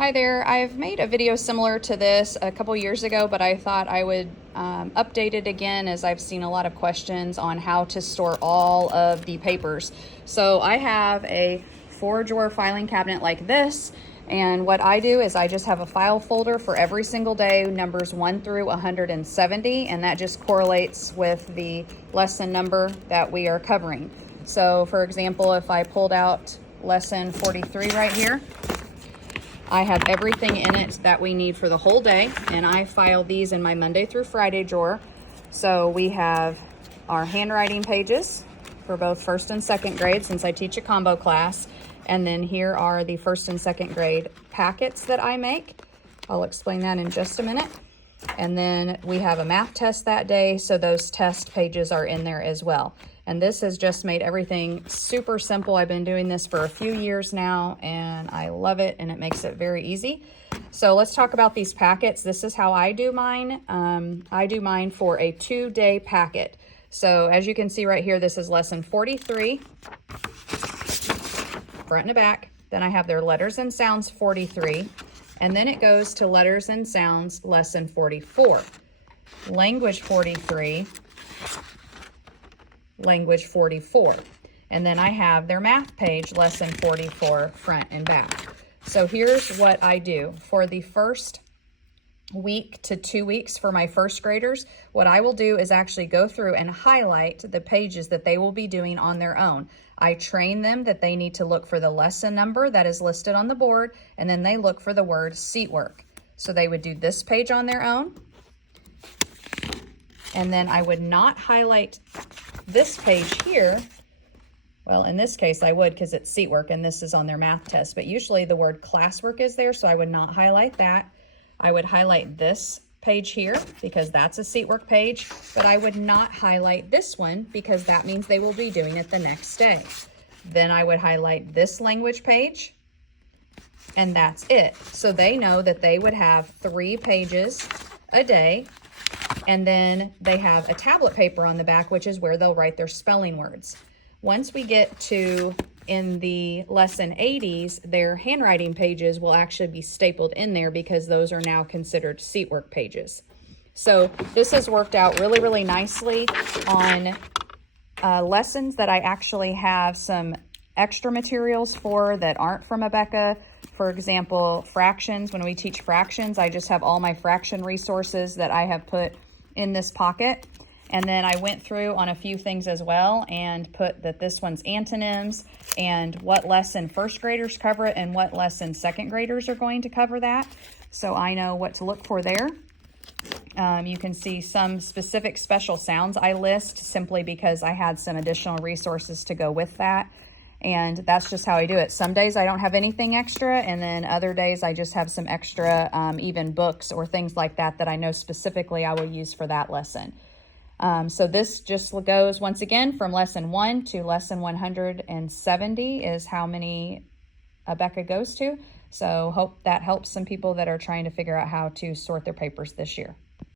Hi there. I've made a video similar to this a couple years ago, but I thought I would update it again as I've seen a lot of questions on how to store all of the papers. So I have a 4-drawer filing cabinet like this, and what I do is I just have a file folder for every single day, numbers 1 through 170, and that just correlates with the lesson number that we are covering. So for example, if I pulled out lesson 43 right here, I have everything in it that we need for the whole day, and I file these in my Monday through Friday drawer. So we have our handwriting pages for both first and second grade, since I teach a combo class. And then here are the first and second grade packets that I make. I'll explain that in just a minute. And then we have a math test that day, so those test pages are in there as well. And this has just made everything super simple. I've been doing this for a few years now, and I love it, and it makes it very easy. So let's talk about these packets. This is how I do mine. I do mine for a 2-day packet. So as you can see right here, this is lesson 43, front and back. Then I have their letters and sounds 43. And then it goes to letters and sounds lesson 44, language 43, language 44. And then I have their math page, lesson 44, front and back. So here's what I do. For the first week to 2 weeks for my first graders, what I will do is actually go through and highlight the pages that they will be doing on their own. I train them that they need to look for the lesson number that is listed on the board, and then they look for the word seat work. So they would do this page on their own, and then I would not highlight this page here. Well, in this case I would, because it's seat work and this is on their math test, but usually the word classwork is there, so I would not highlight that. I would highlight this page here because that's a seat work page, but I would not highlight this one because that means they will be doing it the next day. Then I would highlight this language page, and that's it. So they know that they would have 3 pages a day, and then they have a tablet paper on the back, which is where they'll write their spelling words. Once we get to in the lesson 80s, their handwriting pages will actually be stapled in there because those are now considered seat work pages. So this has worked out really, really nicely on lessons that I actually have some extra materials for that aren't from Abeka. For example, fractions. When we teach fractions, I just have all my fraction resources that I have put in this pocket. And then I went through on a few things as well and put that this one's antonyms and what lesson first graders cover it and what lesson second graders are going to cover that. So I know what to look for there. You can see some specific special sounds I list simply because I had some additional resources to go with that. And that's just how I do it. Some days I don't have anything extra, and then other days I just have some extra even books or things like that that I know specifically I will use for that lesson. So this just goes, once again, from lesson 1 to lesson 170 is how many Abeka goes to. So hope that helps some people that are trying to figure out how to sort their papers this year.